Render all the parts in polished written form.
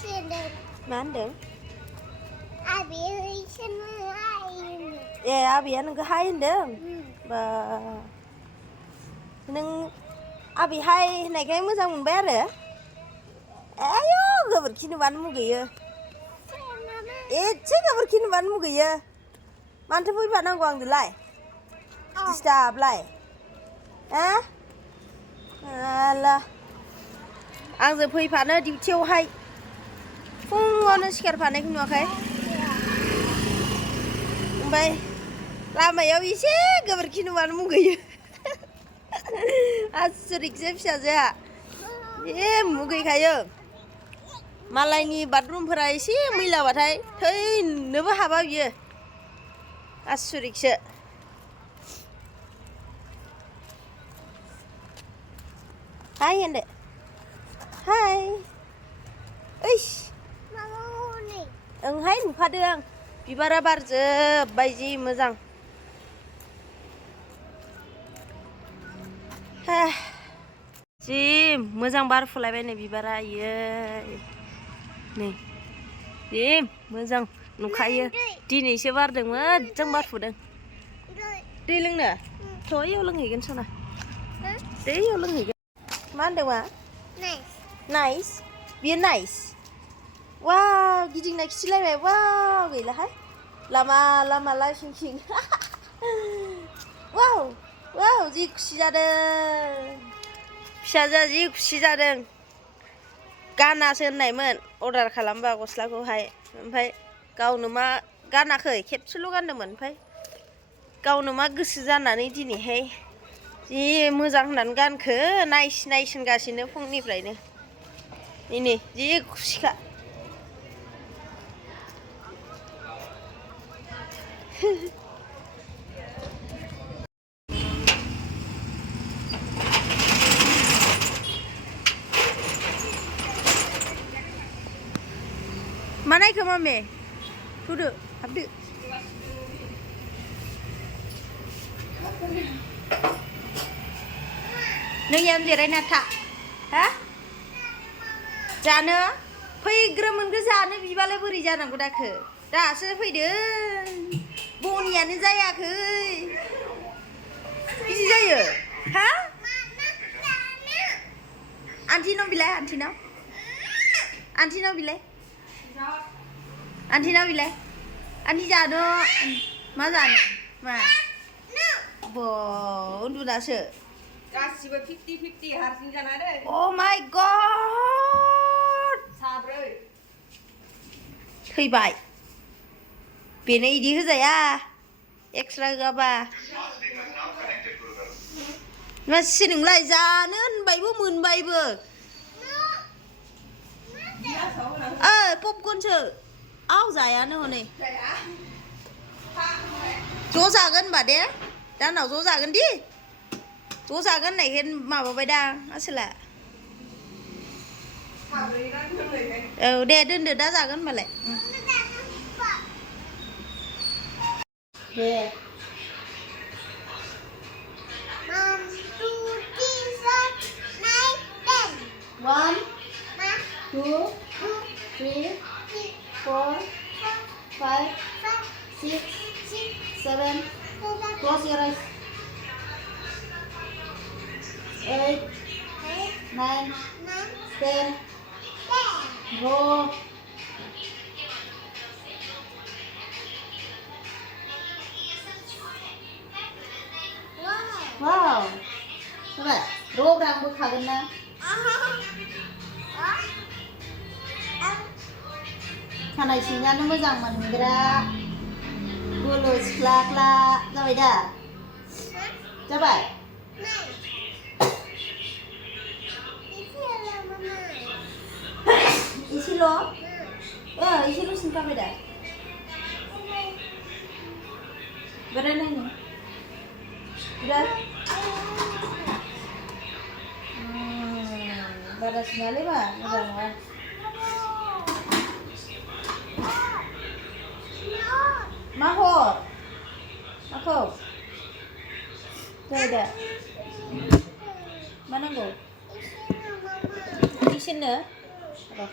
मा होनदों? ए आबैया नोंखौ हाय होनदों? बा नों आबै हाय होननायखाय मोजां मोनबाय आरो? आयौ गोबोरखि नुबानो मुगैयो। एसे गोबोरखि नुबानो मुगैयो। मानोथो फैफानांगौ आंजोंलाय? दिसथाबलाय? हो? आला आंजों फैफानो डिउटियावहाय फुङावनो सिखारफानायखौ नुवाखै? ओमफ्राय लामायाव एसे गोबोरखि नुबानो मुगैयो। आसरितसो फिसाजोआ ए मुगैखायो। मालायनि बाथरुमफोरा एसे मैलाबाथाय थैनोबो हाबा बियो। आसरितसो। हाय होनदो। हाय। ओइस। ओंहाय नुखादों आं। बिबारा बारजोब्बाय जि मोजां। जि मोजां बारफुलायबाय नै बिबारा इयै नै जि मोजां नुखायो। दिनैसो बारदों मोजां बारफुदों। दै लोंनो? थ' इयाव लोंहैगोन सना। दैयाव लोंहैगोन। मा होनदों मा? नाइस? बियो नाइस? वाव गिदिंना खिथिलायबाय वाव गैलाहाय। लामा लामा लाइथिं थिं। वाव वाव जि खुसि जादों। फिसाजोआ जि खुसि जादों। गानासो होननायमोन अर्डार खालामबा गस्लाखौहाय ओमफ्राय गावनो मा गानाखै खेबसेल' गानदोंमोन ओमफ्राय गावनो मा गोसो जानानै दिनैहाय जि मोजां होननानै गानखो नायस नायस होनगासिनो फुंनिफ्रायनो नै जि खुसिखा। मा नायखो मामे? थुदो हाबदो। नों यावनो जिरायना था। हा? जानो? फैग्रोमोनखौ जानो बिबालाय बोरै जानांगौ दाखो? दासो फैदों। बनियानो जायाखै। बिदि जायो? हा? आन्टिनाव बिलाय आन्टिनाव। आन्टिनाव बिलाय। आन्टिनाव बिलाय। आन्टि जानो। मा जानो? मा? ब उन्दुनासो। गासिबो 50-50 हारसिं जाना दै। अ माय गड। साब्रै। थैबाय। बेनो इदि होजाया। एक्सट्रा होआबा। मासि नोंलाय जानो होनबायबो मोनबायबो। पपकर्नसो। आव जायानो हनै। ज' जागोन होनबा दे। दानाव ज' जागोन दि। ज' जागोन होननायखाय माबाबाय दां आसोला। औ दे दोनदो दा जागोन होनबालाय। दे। 1 2 3 4 5 6 7 close your eyes 8 9 10 go. Wow. Coba, robrang bokagon na. Kanay singaनो मोजां मोनग्रा गुलु सिख्ला जाबाय दा? जाबाय? एसेल'? एसेल' सिनखाबाय दा? बेराय नायनो? udah pada sinyalnya mah udah mah mahor aku ada mana go di sini apa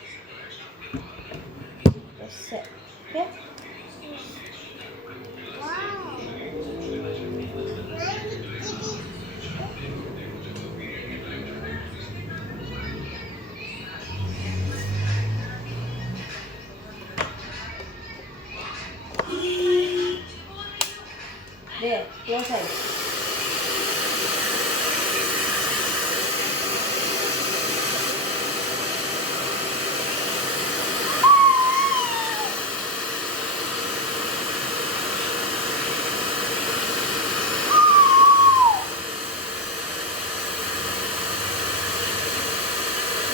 Set. Okay. There, selesai.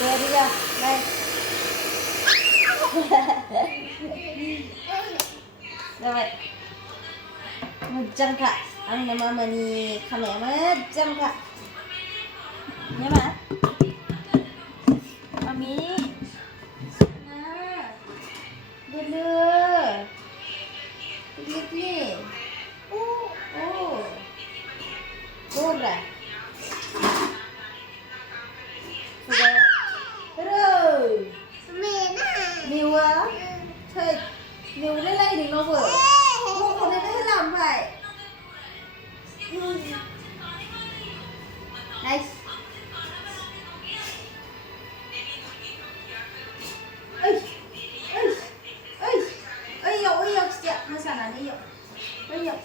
Dari ya, baik. Baik. Mejang kak, ang mama ni kami mejang kak. Ya ma, mami. Nah, dulu. Lihat nih. Oh, udah. Sudah. Terus. Miwa, thôi, miwa lên đây đừng nó vừa. Cô còn đây làm vậy. Nice. Ơi, ơi, ơi, ơi dọc, siap, masalah ni dọc, dọc.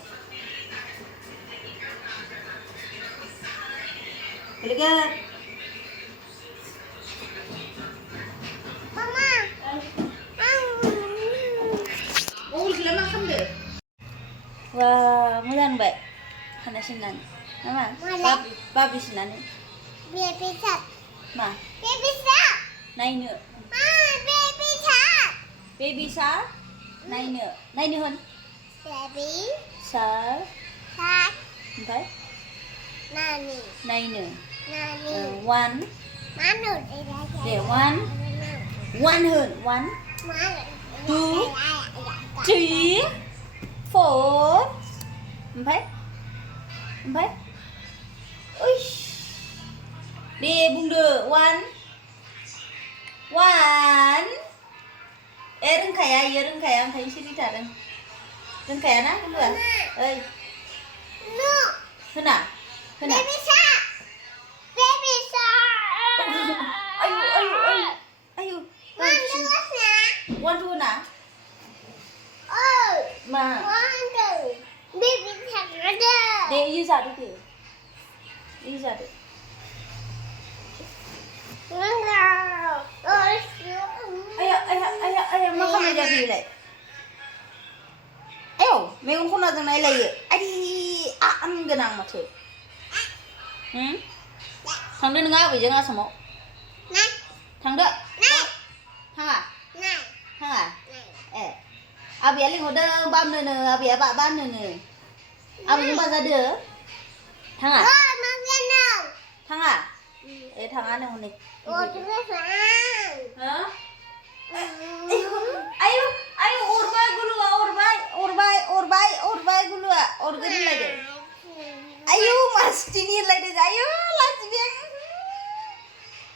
Lihat. Wah, mulan baik. Hana sinan. Nama? Babi sinan. Baby shark. Ma. Baby shark. Nai nữa. Baby shark. Baby shark. Nai nữa. Nai nữa hơn. Baby Shark. shark. Phải. Nani. Nai nữa. Nani. One. Manu. Để one. One hơn. One. Two. Three. Four. Empat. Empat. Uish. Đi bung đưa. One. One. Đừng khaya, đừng khaya, anh thấy sini tak đừng. Đừng khaya na, đừng buat. Ơi. No. Hena. Hena. Baby shark. Baby shark. Ayo. One two na. One two na. Oh. Ma. One two. Baby shark ada. Để đi ra đi kìa. Đi ra đi. Enggak. Ayo, makan aja dulu leh. Ayo, meun kau nak naik lagi. Adi, am genang macam. Thằng đó ngáp vậy chứ ngáp sao? Này. Thằng đó. Này. Thằng à? Này. Thằng à? Này. Abi aling udah bam nene, abi apa ban nene. Abi jumpa sada. Thằng à? Oh, makan dong. Thằng à? Thằng anh này này. Oh, terus Hả? Ayo, urbay gulu. Organ lagi. Ayo, mas tini lagi. Ayo,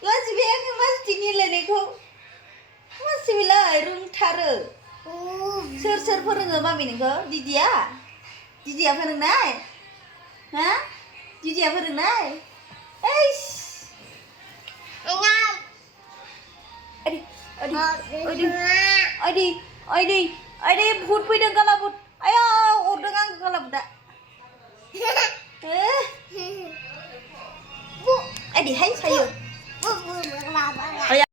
lesbian mas tini lagi kau. Mas bila rung taruh. Ser फोरोङो mummy नोंखौ दिदिया फोरोंनाय हा दिदिया फोरोंनाय ओइस ओइदि भुत फैदों गालाबुत आया अरदों आंखौ गालाबुता ओइदि हाय सायो